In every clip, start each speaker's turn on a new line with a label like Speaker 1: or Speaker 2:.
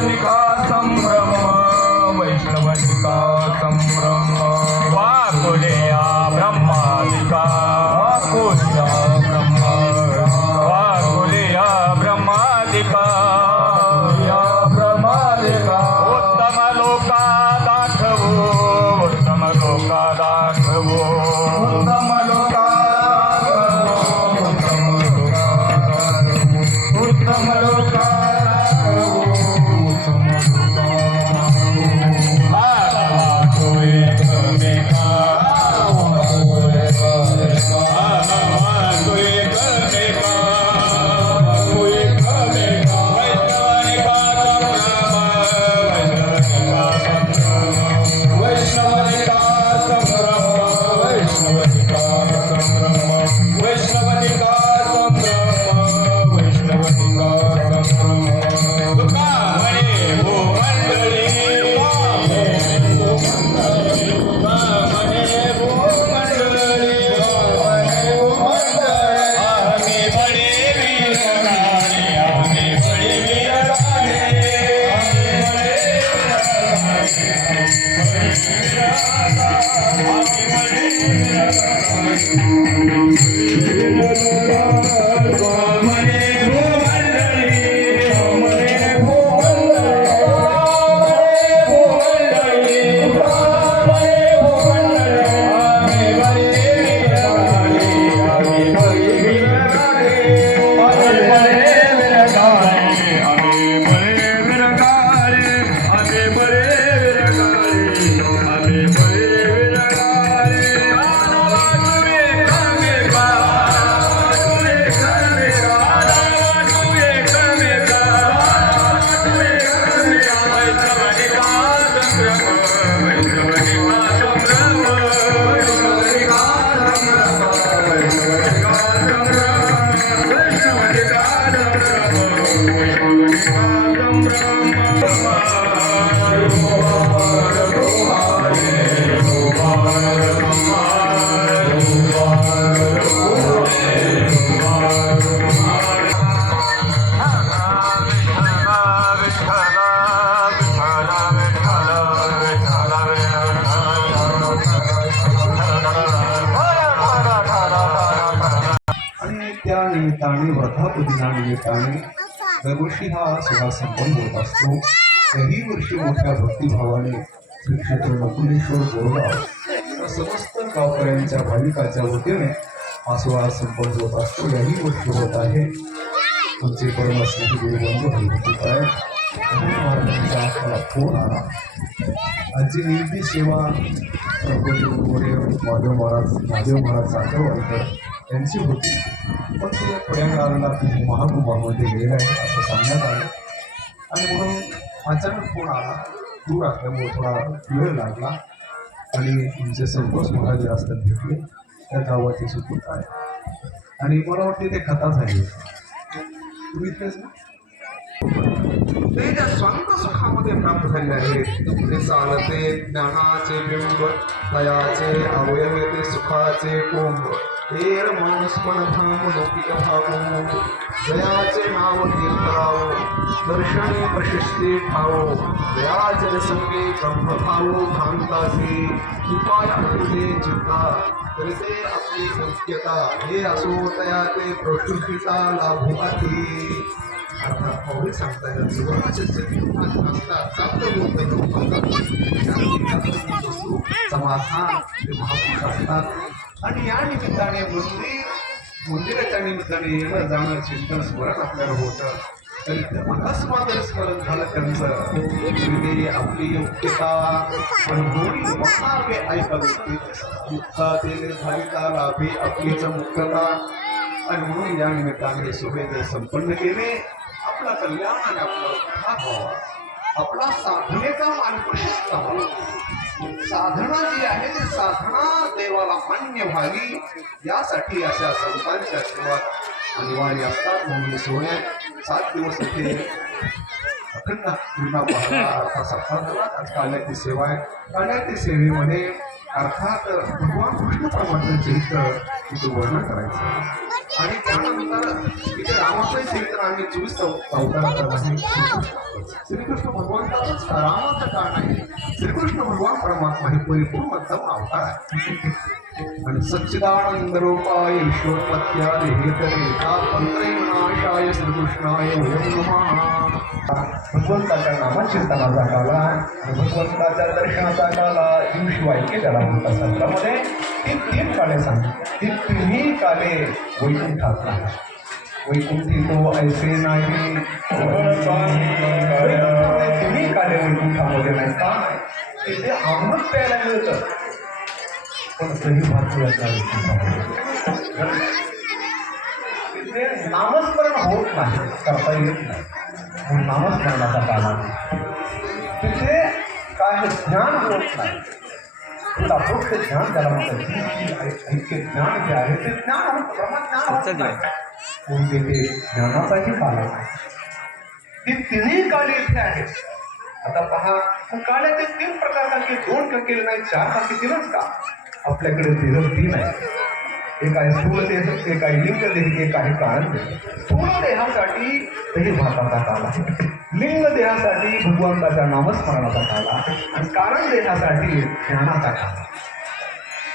Speaker 1: वैष्णवनिका
Speaker 2: दरवर्षी हा सोहळा संपन्न होत असतो. काही वर्षी मोठ्या भक्तिभावाने श्री क्षेत्र नकुलेश्वर बोरगाव समस्त गावकऱ्यांच्या भाविकाच्या वतीने हा सोहळा संपन्न होत असतो. याही वर्षी होत आहे. तुमचे परमस्नेही गुरुबंधू हरिभक्त आहे मला फोन आला. आजची निर्मिती सेवा प्रभू मोरे माधव महाराज महादेव महाराज साखरवाडकर यांची होती. पण ते थोड्या तुम्ही महाकुंभामध्ये गेलेलं आहे असं सांगण्यात आलं. आणि म्हणून अचानक फोन आला दूर असल्यामुळे थोडा वेळ लागला. आणि तुमचे संतोष महाराज असतात भेटले. त्या गावाची सुपूर्त आहे आणि मला वाटते ते कथा झाली. तुम्ही तेच ते त्या स्वांत सुखामध्ये प्राप्त झाले आहेत ते चालते ज्ञानाचे बिंब दयाचे अवयवे ते सुखाचे कोंब हेर माणूस पण धाम लौकिक भावो दयाचे नाव कीर्तराव दर्शने प्रशस्ती ठावो. दयाचे संगे ब्रह्म भावो भांतासी उपाय आठवले चिंता तरी ते आपली मुख्यता हे असो तया ते प्रकृतीचा लाभो अति अर्थात पाऊल सांगता येतात सुवर्णाचे असतात चांगलं बोलतं समाधान ते महापुरुष असतात आणि या निमित्ताने मंदिर मंदिराच्या निमित्ताने येणं जाणं चिंतन स्मरण आपल्याला होतं तरी ते स्मरण झालं त्यांचं. म्हणजे तरी ते आपली योग्यता अनुभवली वक्तावे मुक्ता मुक्तातील भाविता लाभे आपलीच मुक्तता. आणि म्हणून या निमित्ताने सुभेद संपन्न केले. आपला कल्याण आणि आपला उद्धार व्हावा. आपला साधनेचा मान प्रशस्त व्हावा साधना जी आहे ती साधना देवाला मान्य व्हावी. यासाठी अशा संतांच्या आशीर्वाद अनिवार्य असतात. म्हणून सोहळ्या सात दिवस इथे अखंड पूर्ण अर्थात काल्याची सेवा आहे. काल्याची सेवेमध्ये अर्थात भगवान कृष्ण परमात्म्याचे चरित्र तिथं वर्णन करायचं आणि त्यानंतर रामाचं चरित्र आम्ही चोवीस श्रीकृष्ण भगवंताचंच रामाचं कारण आहे. श्रीकृष्ण भगवान परमात्मा हे परिपूर्ण उत्तम अवतार आहे आणि सच्चिदानंद रूपाय विश्वोत्पत्त्यादि हेतवे तापत्रयविनाशाय श्रीकृष्णाय वयं नमः. भगवंताच्या नामचिंतनाचा काला आणि भगवंताच्या दर्शनाचा काला दिवशी वाक्य त्याला म्हणतात संतामध्ये ती तीन काले सांगितली ती तिन्ही काले वैकुंठात नाही वैकुंठी तो ऐसे नाही तिन्ही काले वैकुंठामध्ये नाही का तिथे अमृत प्यायला मिळतं पण तरी मात्र तिथे नामस्मरण होत नाही करता येत नाही नामस्मरणाचा काल तिथे काय ज्ञान होत नाही ज्ञान ज्ञान जे आहे ते ज्ञान होतं म्हणून तिथे ज्ञानाचाही पालन आहे. ती तिन्ही काले इथे आहेत. आता पहा मग काल्याचे तीन प्रकार का की दोन का केले नाही? चार का की तीनच का? आपल्याकडे देह तीन आहे. एक आहे स्थूल देह एक आहे लिंग देह एक आहे कारण देह स्थूल देहासाठी दही भाताचा काल आहे. लिंग देहासाठी भगवंताच्या नामस्मरणाचा काल आहे. आणि कारण देहासाठी ज्ञानाचा काल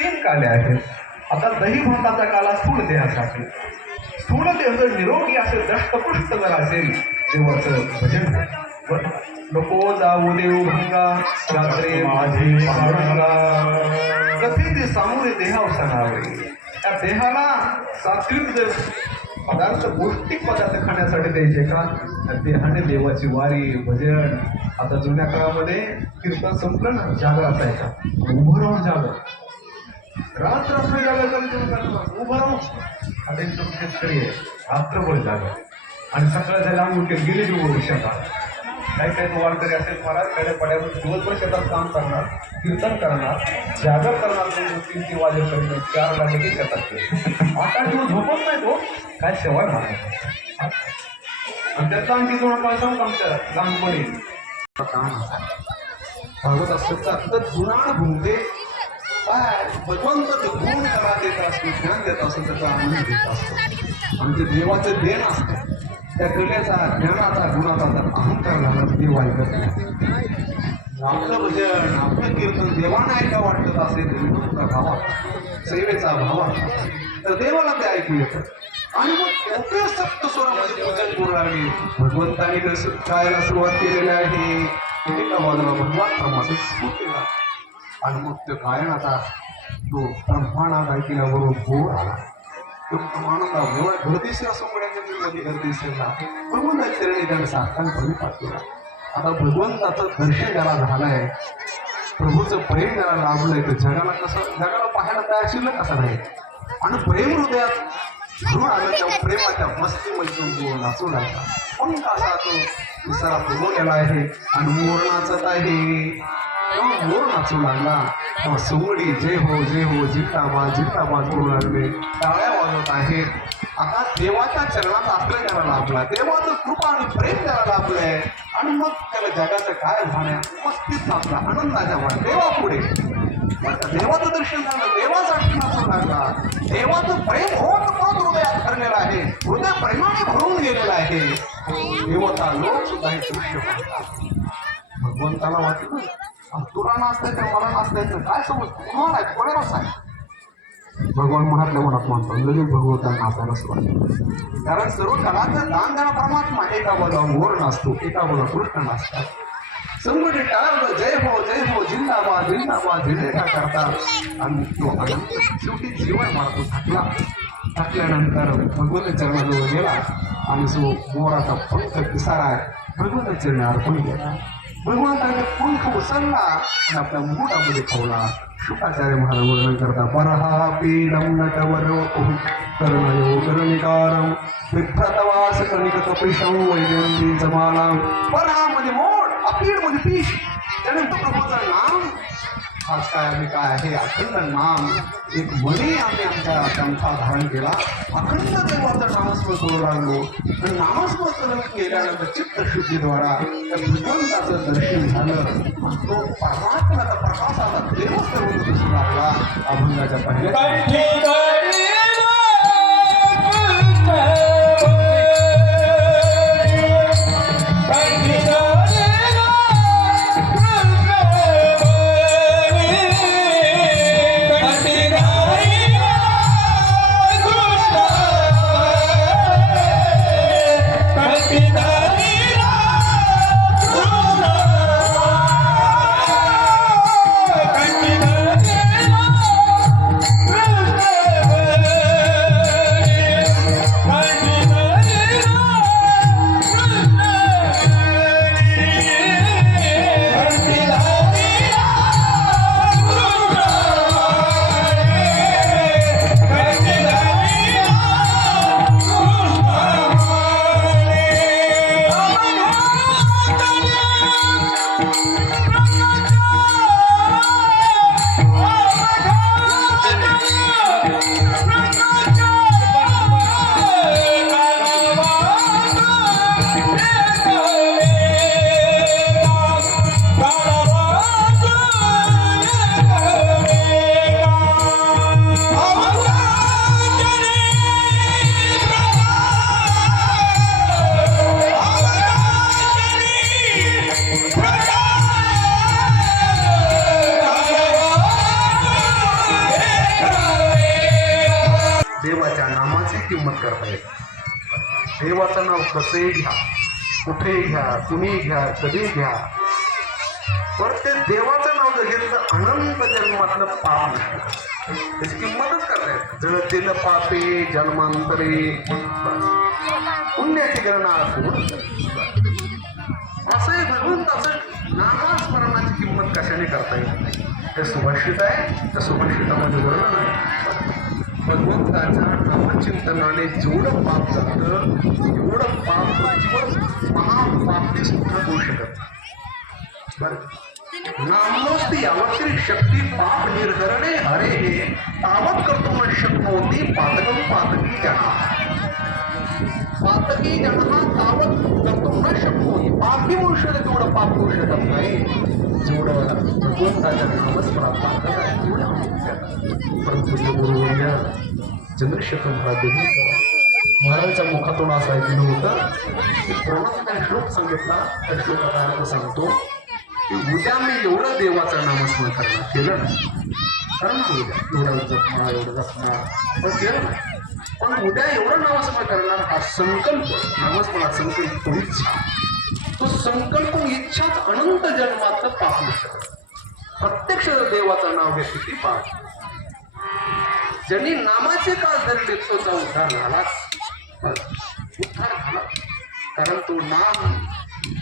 Speaker 2: तीन काले आहेत. आता दही भाताचा काला स्थूल देहासाठी स्थूल देह जर निरोगी असेल दष्टपुष्ट जर असेल देवाचं भजन. नको जाऊ देव भंगा रात्री माझे कधी कसे ते सामोरे देहाव सणावे त्या देहाला सात्विक जर पदार्थ पौष्टिक पदार्थ खाण्यासाठी द्यायचे का तर देहाने देवाची वारी भजन. आता जुन्या काळामध्ये कीर्तन संपलं ना जागर असायचा उभं राहून जागर रात्र रात्र जागा करतो उभं राहू आता एकदम शेतकरी आहे. रात्रभर जागा. आणि सकाळ झाला आम्ही उठे गेले दिवस शेतात. काही काही वारकरी असेल महाराजकडे पड्यावर दिवसभर शेतात काम करणार कीर्तन करणार जागर करणार तीन तीन वाजेपर्यंत चार वाजे ते शेतात ते आठ आठ दिवस झोपत नाही तो. काय सेवा मारायचं आणि त्यातला आणखी दोन काय सांगतो आमच्या लहानपणी भागवत असतात तर जुना भुंगते. भगवंत गुण त्याला देत असतो ज्ञान देत असतो त्याचा आनंद देत असतो आणि ते देवाचं देण असतं त्या क्रियेचा ज्ञानाचा गुणाचा जर अहंकार झाला तर देव ऐकत नाही आपलं म्हणजे भजन आपलं कीर्तन देवानं ऐका वाटत असेल तर भावा सेवेचा भावा. तर देवाला ते ऐकू येतं. आणि मग मोठे सप्त स्वरामध्ये पूजन करू लागले. भगवंताने कसं गायला सुरुवात केलेली आहे? एका बाजूला भगवान प्रमाणे स्तुत केला आणि मग त्या गायनाचा तो ब्रह्मांड ऐकल्याबरोबर गोड आला. तो ब्रह्मानंदा एवढा गर्दीशीर असो मध्ये गर्दीशीरला भगवंता चरणी त्याने साकार प्रविपात केला. आता भगवंताचं दर्शन ज्याला झालंय. प्रभूचं प्रेम ज्याला लाभलंय. तर जगाला कसं जगाला पाहायला तयार शिल्लक कसं नाही. आणि प्रेम हृदयात भरून आलं त्या प्रेमाच्या मस्तीमध्ये तो नाचू लागला. पण कसा तो विसारा फुगवलेला आहे? आणि मोर नाचत आहे? तेव्हा मोर नाचू लागला तेव्हा सोंगडी जे हो जे हो जिंदाबाद जिंदाबाद करू लागले टाळ्या वाजवत आहेत आता देवाच्या चरणाचा आश्रय करायला लागला. देवाचं कृपा आणि प्रेम करायला लाभलंय आणि मग त्याला जगाचं काय झालं मस्तीत नाचला आनंदाच्या भरात देवा पुढे. देवाचं दर्शन झालं. देवासाठी नाचू लागला. देवाचं प्रेम होत परत हृदयात ठरलेलं आहे. हृदय प्रेमाने भरून गेलेलं आहे. देवता लोक सुद्धा हे दृश्य भगवंताला वाटलं "अहो, तुला नाचतायचं मला नाचतायचं काय कोण आहे भगवान मनातल्या मनात मानतो लगेच भगवंतांना नाचायला सुरुवात. कारण सर्व कलाचं दान देणा परमात्मा एका बाजूला मोर नाचतो एका बाजूला कृष्ण नाचतात. संकटे टाळलं जय हो जय हो जिंदाबाद जिंदाबाद जिंदा करतात आणि तो आनंद शेवटी जीवन मारतो थकला. थकल्यानंतर भगवंत चरणाजवळ गेला आणि जो मोराचा पंख पिसारा आहे भगवंत चरणी अर्पण केला भगवंताने पंख उचलला आणि आपल्या मुकुटामध्ये खावला शुकाचार्य महाराज वर्णन करता परहा पीडम नटवर कर्णयो कर्णिकारम विभ्रतवास कणिक कपिशम वैजयंती जमाला परहामध्ये मोड अपीडमध्ये पीश त्यानंतर प्रभूचं नाम आज काय आम्ही काय आहे? अखंड नाम एक मणी आम्ही आमच्या ग्रंथा धारण केला. अखंड देवाचं नामस्मरण करू लागलो. आणि नामस्मरण केल्यानंतर चित्तशुद्धीद्वारा त्या भगवंताचं दर्शन झालं. तो परमात्म्याचा प्रकाशाचा देवच सर्व दिसू लागला अभंगाच्या पहिल्या कसेही घ्या? कुठेही घ्या? कुणी घ्या? कधी घ्या? पर ते देवाचं नाव जर घेतलं तर अनंत जन्मातलं पाप त्याची किंमतच करता जळतील पापे जन्मांतरे. पुण्याची गणना असं असंही भगवंताचं नामस्मरणाची किंमत कशाने करता येत नाही? ते सुभाषित आहे. त्या सुभाषितामध्ये वर्णन आहे. भगवंताच्या नामचिंतनाने जेवढं पाप झालं एवढं पाप पृथ्वीवर महापापी सुद्धा होऊ शकत नाही. नामोस्ती यावती शक्ती पाप निर्धरणे हरे. हे तावत करतो मन शक्नोती पातकम पातकी जना. पातकी जना तावत करतो न शक्नोती. पापी मनुष्य तेवढं पाप होऊ शकत नाही जेवढं भगवंताच्या नामस्मरात ताकद आहे परंतु हे गुरुवर्य चंद्रशेखर महाराज महाराजांच्या मुखातून असं ऐकलं होतं की प्रमाणात श्लोक सांगितला त्या श्लोकाचा अर्थ सांगतो की उद्या मी एवढं देवाचं नामस्मरण करणार केलं ना करणार उद्या एवढं जपणार एवढं जपणार पण केलं नाही पण उद्या एवढं नामस्मरण करणार हा संकल्प नामस्मरण संकल्प तो संकल्प इच्छाच अनंत जन्माचं पाप प्रत्यक्ष देवाचं नाव हे किती पाप ज्यांनी नामाचे काळ धरले तोचा उद्धार झालाच. उद्धार झाला. कारण तो नाम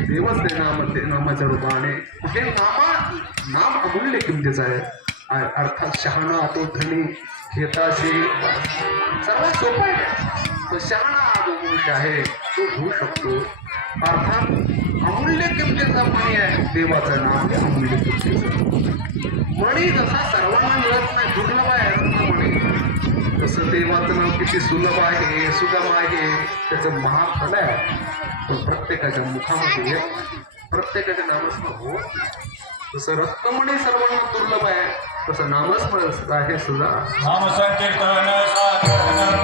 Speaker 2: देवच ते नाम ते नामाच्या रूपाने. कुठे नामा नाम अमूल्य किमतीच आहे. अर्थात शहाणा तो धनी घेताशी सर्वात सोपं आहे. तो शहाणा जो मनुष्य आहे तो होऊ शकतो. अर्थात अमूल्य किमतीचा मणी आहे देवाचं नाम हे अमूल्य किमतीचं मणी जसा सर्वांना मिळत नाही दुर्लभ आहे रत्नमणी तसं देवाचं नाव किती सुलभ आहे सुगम आहे त्याचं महाफल आहे पण प्रत्येकाच्या मुखामध्ये. प्रत्येकाच्या नामस्मरण होत नाही. तसं रत्नमणी सर्वांना दुर्लभ आहे तसं नामस्मरण सुद्धा हे सुद्धा
Speaker 1: नाम संकीर्तन साधन